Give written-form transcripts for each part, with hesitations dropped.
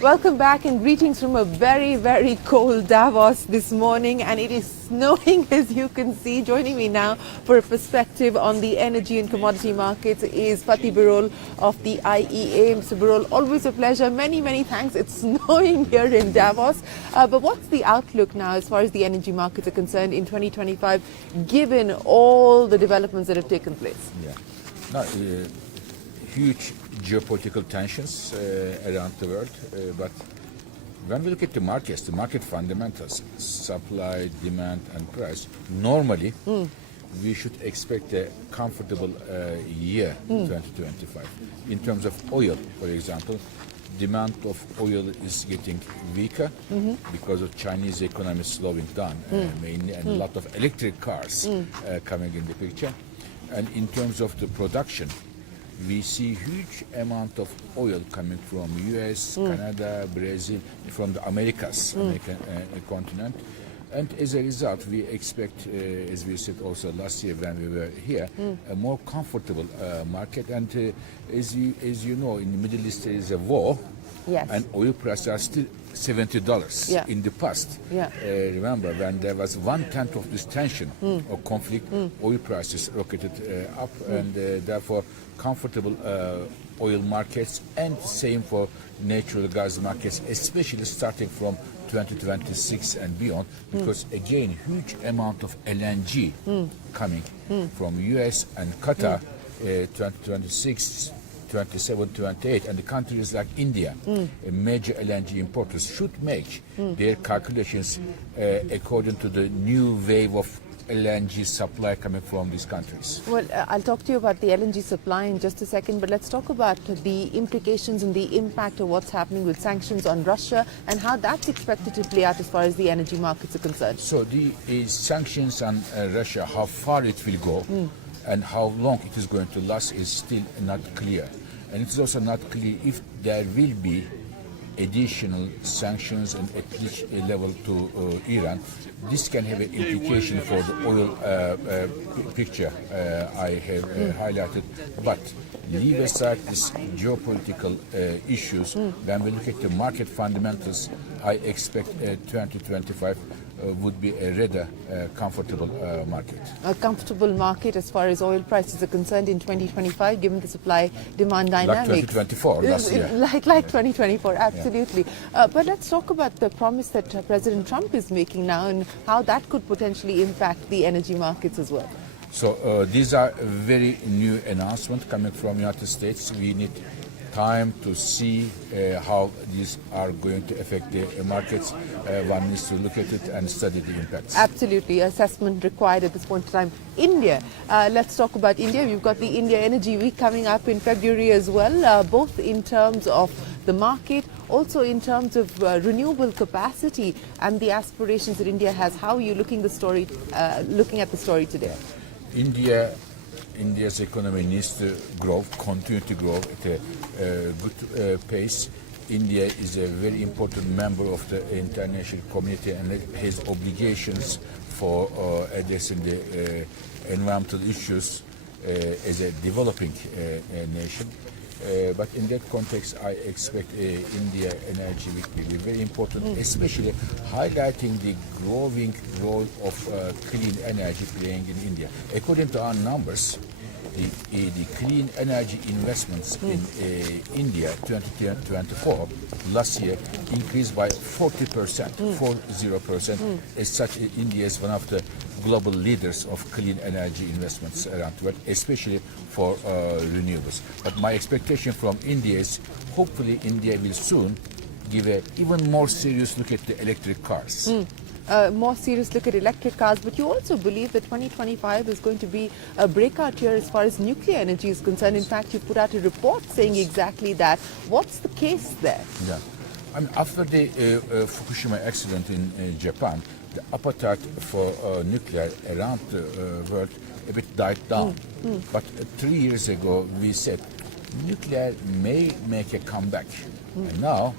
Welcome back and greetings from a very, very cold Davos this morning, and it is snowing as you can see. Joining me now for a perspective on the energy and commodity markets is Fatih Birol of the IEA. Mr. Birol, always a pleasure. Many, many thanks. It's snowing here in Davos. But what's the outlook now as far as the energy markets are concerned in 2025, given all the developments that have taken place? Yeah. No, huge geopolitical tensions around the world, but when we look at the markets, the market fundamentals, supply, demand and price, normally we should expect a comfortable year 2025. In terms of oil, for example, demand of oil is getting weaker because of Chinese economy slowing down mainly, and a lot of electric cars coming in the picture. And in terms of the production, we see huge amount of oil coming from US, Canada, Brazil, from the Americas, American continent. And as a result, we expect, as we said also last year when we were here, a more comfortable market. And as you know, in the Middle East there is a war, and oil prices are still $70 in the past. Remember, when there was 1/10 of this tension or conflict, oil prices rocketed up, and therefore comfortable oil markets, and same for natural gas markets, especially starting from 2026 and beyond, because again, huge amount of LNG coming from US and Qatar, 2026, 27, 28, and the countries like India, major LNG importers, should make their calculations according to the new wave of LNG supply coming from these countries. Well, I'll talk to you about the LNG supply in just a second, but let's talk about the implications and the impact of what's happening with sanctions on Russia and how that's expected to play out as far as the energy markets are concerned. So the sanctions on Russia, how far it will go and how long it is going to last is still not clear. And it's also not clear if there will be additional sanctions and at each level to Iran. This can have an implication for the oil picture I have highlighted. But leave aside these geopolitical issues, when we look at the market fundamentals, I expect 2025 would be a rather comfortable market. A comfortable market as far as oil prices are concerned in 2025, given the supply-demand dynamics. Like 2024 last year. Like 2024, absolutely. But let's talk about the promise that President Trump is making now and how that could potentially impact the energy markets as well. So these are very new announcements coming from the United States. We need time to see how these are going to affect the markets. One needs to look at it and study the impacts. Absolutely, assessment required at this point in time. India, let's talk about India. We've got the India Energy Week coming up in February as well, both in terms of the market, also in terms of renewable capacity and the aspirations that India has. How are you looking at the story today? India's economy needs to grow, continue to grow at a good pace. India is a very important member of the international community and has obligations for addressing the environmental issues as a developing nation. But in that context, I expect India Energy Week will be very important, especially highlighting the growing role of clean energy playing in India. According to our numbers, the clean energy investments in India 2024 last year increased by 40%, 40%. As such, India is one of the global leaders of clean energy investments around the world, especially for renewables. But my expectation from India is hopefully India will soon give an even more serious look at the electric cars. More serious look at electric cars, but you also believe that 2025 is going to be a breakout year as far as nuclear energy is concerned. In fact, you put out a report saying exactly that. What's the case there? Yeah, I mean, after the Fukushima accident in Japan, the appetite for nuclear around the world a bit died down. But 3 years ago, we said nuclear may make a comeback. And now,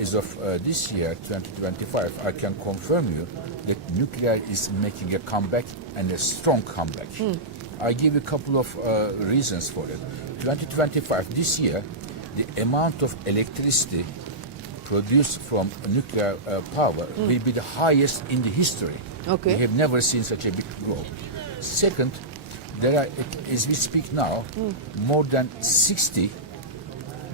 as of this year, 2025, I can confirm you that nuclear is making a comeback, and a strong comeback. I give a couple of reasons for it. 2025, this year, the amount of electricity produced from nuclear power will be the highest in the history. Okay. We have never seen such a big growth. Second, there are, as we speak now, more than 60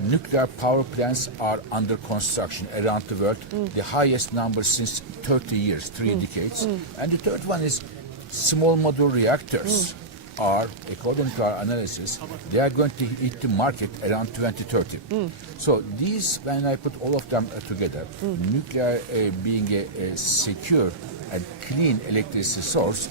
nuclear power plants are under construction around the world, the highest number since 30 years, 3 decades. And the third one is small modular reactors are, according to our analysis, they are going to hit the market around 2030. So these, when I put all of them together, nuclear being a secure and clean electricity source,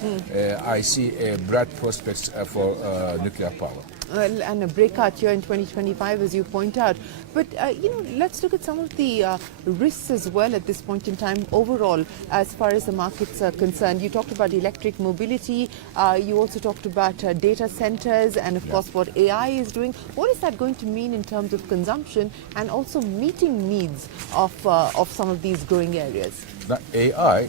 I see bright prospects for nuclear power. And a breakout year in 2025, as you point out. But, let's look at some of the risks as well at this point in time overall, as far as the markets are concerned. You talked about electric mobility. You also talked about data centers and, of course, what AI is doing. What is that going to mean in terms of consumption and also meeting needs of some of these growing areas? The AI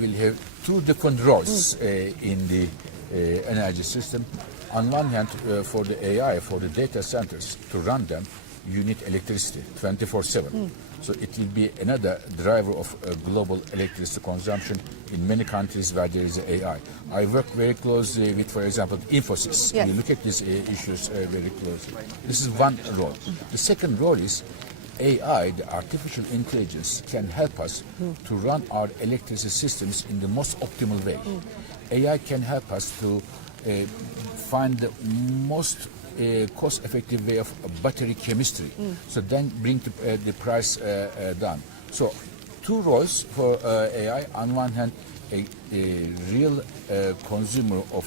will have two different roles in the energy system. On one hand, for the AI, for the data centers, to run them, you need electricity 24/7. So it will be another driver of global electricity consumption in many countries where there is AI. I work very closely with, for example, Infosys. Yes. We look at these issues very closely. This is one role. The second role is AI, the artificial intelligence, can help us to run our electricity systems in the most optimal way. AI can help us to find the most cost-effective way of battery chemistry, so then bring the price down. So two roles for AI. On one hand, a real consumer of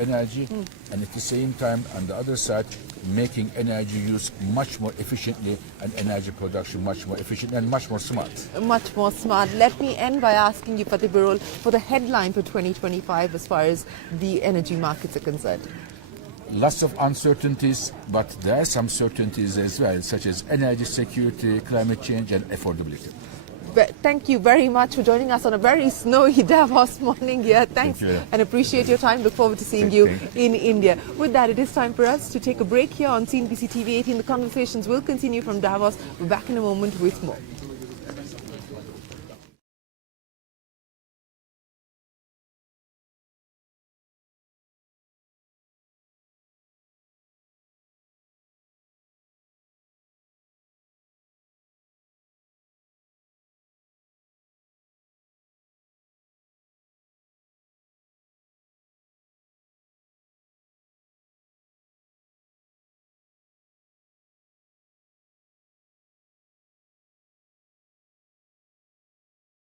energy, and at the same time, on the other side, making energy use much more efficiently and energy production much more efficient and much more smart. Much more smart. Let me end by asking you, Fatih Birol, for the headline for 2025 as far as the energy markets are concerned. Lots of uncertainties, but there are some certainties as well, such as energy security, climate change, and affordability. But thank you very much for joining us on a very snowy Davos morning here. Thanks, Thank you. and appreciate your time. Look forward to seeing you in India. With that, it is time for us to take a break here on CNBC-TV18. The conversations will continue from Davos. We're back in a moment with more.